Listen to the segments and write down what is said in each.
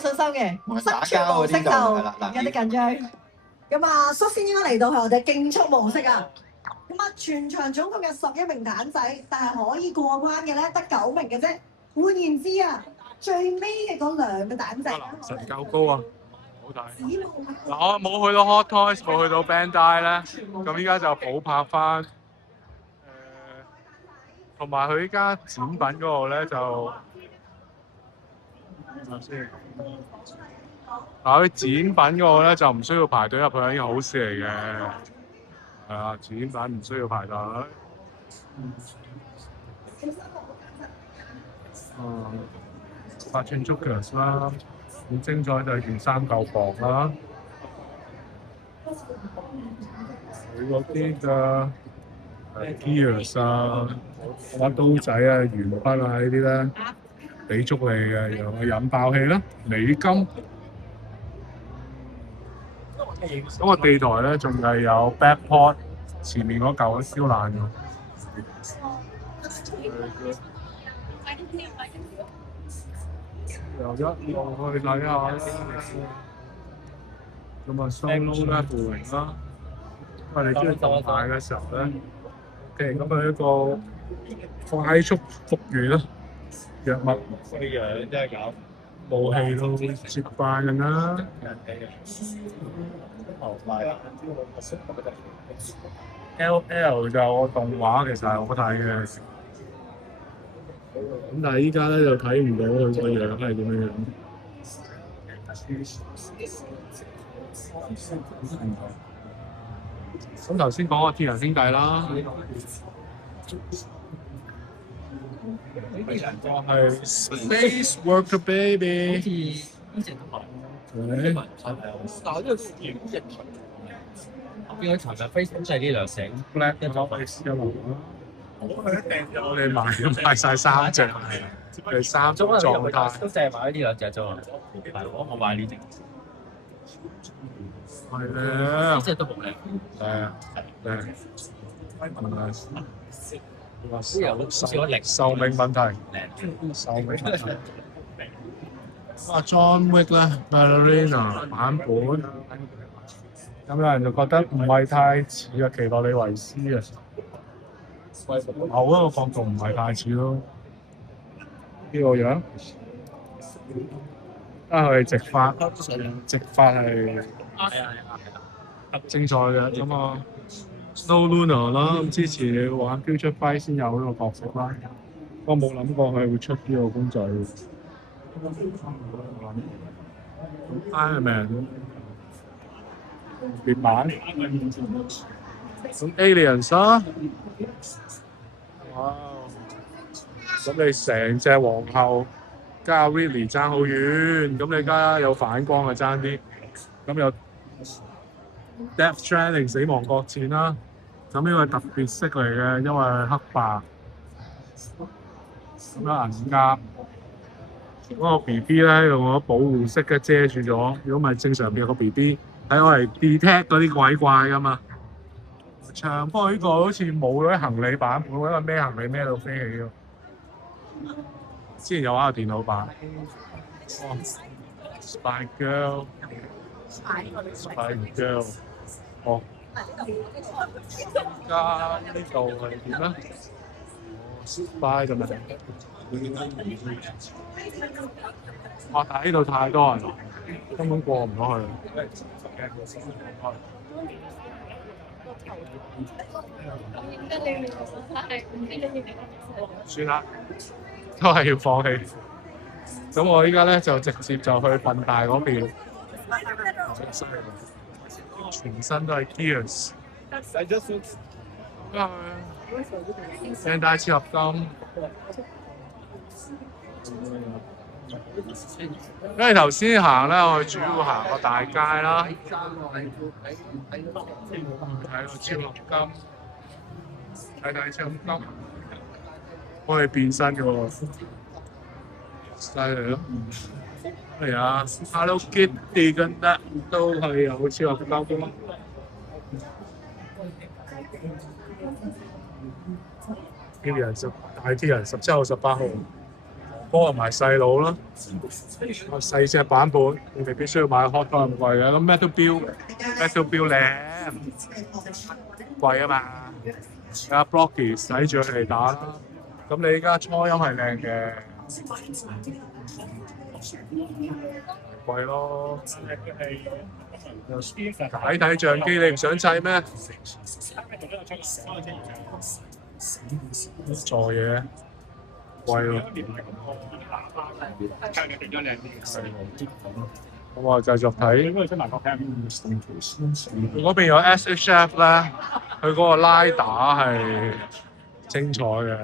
信心嘅，打交嗰啲就係啦，有啲緊張。咁啊，率先應該嚟到係我哋競速模式啊。咁啊，全場總共有11名蛋仔，但係可以過關嘅咧得9名嘅啫。換言之啊，最尾嘅嗰2個蛋仔男神夠高啊，好大。嗱，我冇去到 Hot Toys，冇去到 Bandai 咧，咁依家就補拍翻同埋佢依家展品嗰度咧就睇先。嗱，佢展品嗰個咧就唔需要排隊入去，已經好事嚟嘅。係啊，展品唔需要排隊。八寸 Jokers 啦，好精彩就係件衫夠薄啦。佢嗰啲嘅Gears 啊，把刀仔啊、鉛筆啊呢啲咧，俾足你嘅，又係引爆器啦，美金。咁個地台咧仲係有 backport， 前面嗰嚿都燒爛咗。由一路去睇下啦，咁啊 solo leveling 啦，因為你中意動態嘅時候咧，OK，咁啊一個快速復原啦，藥物嗰啲樣真係搞。武器都接班㗎啦。LL 就我動畫其實係好睇嘅，咁但係依家咧就睇唔到佢個樣係點樣樣。咁頭先講個鐵人兄弟啦。呢人就係 Space Worker Baby， 好似呢隻都係。但係呢個原隻我見佢尋日 Facebook 就係呢兩隻 Black 一咗 Face 一路啦。我哋買晒3隻，係3種狀態。都淨係買呢兩隻啫喎，我冇買呢隻。係咧，呢隻都冇靚。係啊，靚。壽命問題，壽命問題。John Wick 咧 ，Ballerina 版本，咁有人就覺得唔係太似啊，奇洛李維斯啊，某一個角度唔係太似咯。呢個樣，佢係直髮係精彩嘅咁啊！Snow Luna 啦，咁之前玩 Future Fight 先有呢個角色啦，我冇諗過佢會出呢個公仔。Iron Man 別版，咁 Aliens 啦，哇！咁你成隻皇后加 Ridley 爭好遠，咁你而家有反光啊爭啲，咁有 Death Stranding 死亡擱淺啦。咁呢個係特別色嚟嘅，因為黑白咁樣銀甲。嗰個 BB 咧用咗保護色嘅遮住咗，如果唔係正常嘅個 BB 係我嚟 detect 嗰啲鬼怪噶嘛。長波呢個好似冇嗰啲行李版本，因為孭行李孭到飛起喎。之前有玩過電腦版。Spy Girl。哦。而家呢度係點咧？Spy 咁樣。哇！但係呢度太多人，根本過唔到去。算啦，都係要放棄。咁我依家咧就直接就去笨大嗰邊。全身都係 Gears。聲帶切合金。因為頭先行咧，我哋主要行個大街啦，睇個超合金，睇超合金，可以變身嘅喎，犀利咯！係啊 ，Hello Kitty 咁得都係有超合金嘅。鐵人17號、18號。波同埋細佬啦，細隻版本你哋必須要買 hot dog 咁貴嘅，咁 metal bill 靚貴啊嘛，阿 Blocky 使住佢嚟打啦，咁你依家初音係靚嘅，貴咯。解體相機你唔想砌咩？做嘢貴咯。咁我繼續睇。嗰邊有 SHF 咧，佢嗰個拉打係精彩嘅。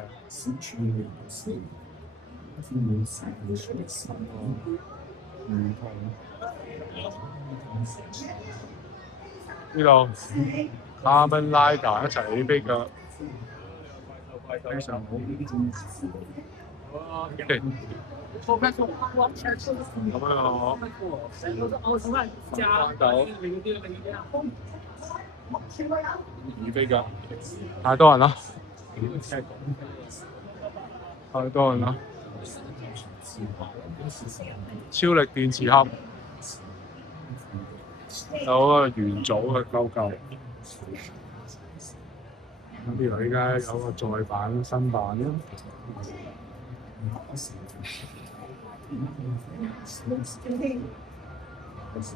呢度 Kamen Rider 一齊起飛㗎，非常好。咁起飛㗎，太多人啦，太多人啦。超力電池盒。有嗰個元祖嘅鳩鳩，咁呢度依家有個再版新版啦。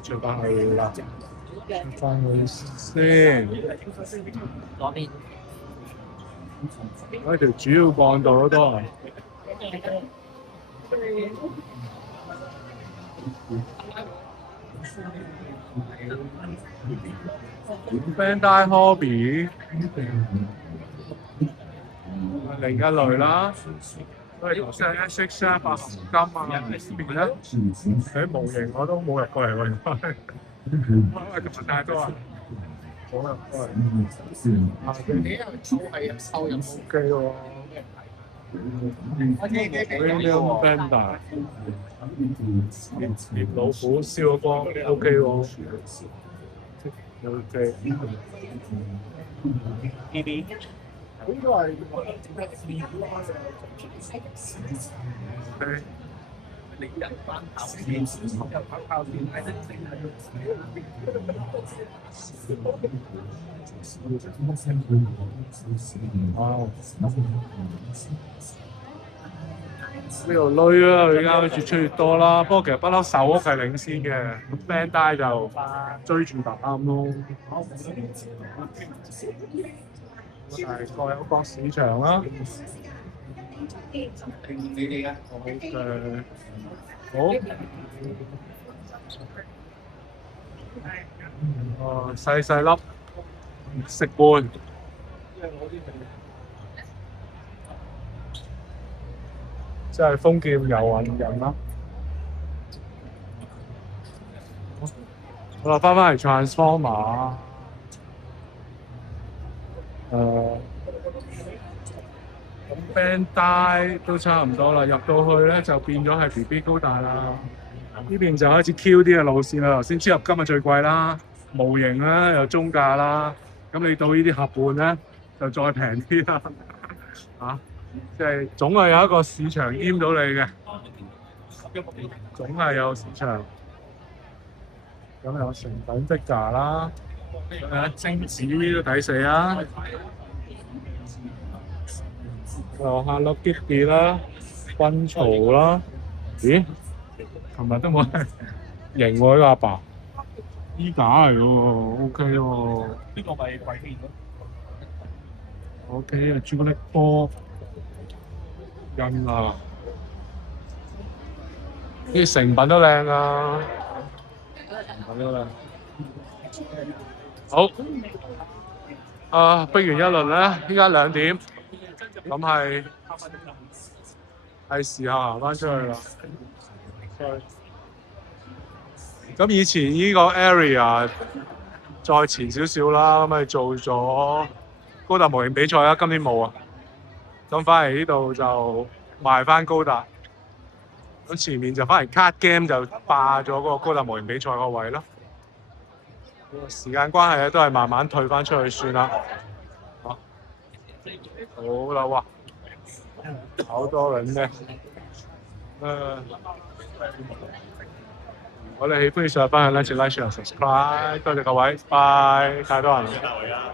出翻去啦，出翻去先。喺條主要幹道嗰度。Bandai Hobby 另一類啦，因為頭先係 SHF 啊、合金啊邊咧，喺模型我都冇入過嚟喎，因為咁太多啊，冇入過嚟。你又做係收入 OK 喎。William Bender 獵老虎燒光 OK 喎。OK。呢個係呢度女啦，而家越出越多啦。不過其實不嬲手屋係領先嘅，咁 Bandai 就追住打咯。但係各有各市場啦。好。哦，細細粒食半。即係封劍遊魂人啦。好啦，翻嚟 Transformer。咁 Bandai 都差唔多啦，入到去咧就變咗係 BB 高達啦。呢邊就開始 Q 啲嘅路線啦。頭先超合金係最貴啦，模型啦又中價啦。咁你到呢啲合半咧就再平啲啦。嚇！即係總係有一個市場閹到你嘅，總係有市場。咁有成品的價啦，精子呢都抵死啊！有 Hello Kitty 啦，軍曹啦，咦？琴日都冇人型喎呢個阿爸，衣架嚟嘅喎 ，OK 喎。呢個咪鬼面咯。OK 啊，朱古力波。印啊！啲成品都靚啊，成品都靚。好，逼完一輪咧，依家2點，咁係時候行翻出去啦。咁以前呢個 area 再前少少啦，咁咪做咗高達模型比賽啦，今年冇啊。咁翻嚟呢度就賣翻高達，咁前面就反而 card game 就霸咗嗰個高達模型比賽個位咯。時間關係咧，都係慢慢退翻出去算啦。好啦，哇！好多人咧，如果你喜歡以上分享咧，請 like、share、subscribe，多謝各位，拜，太多人啦。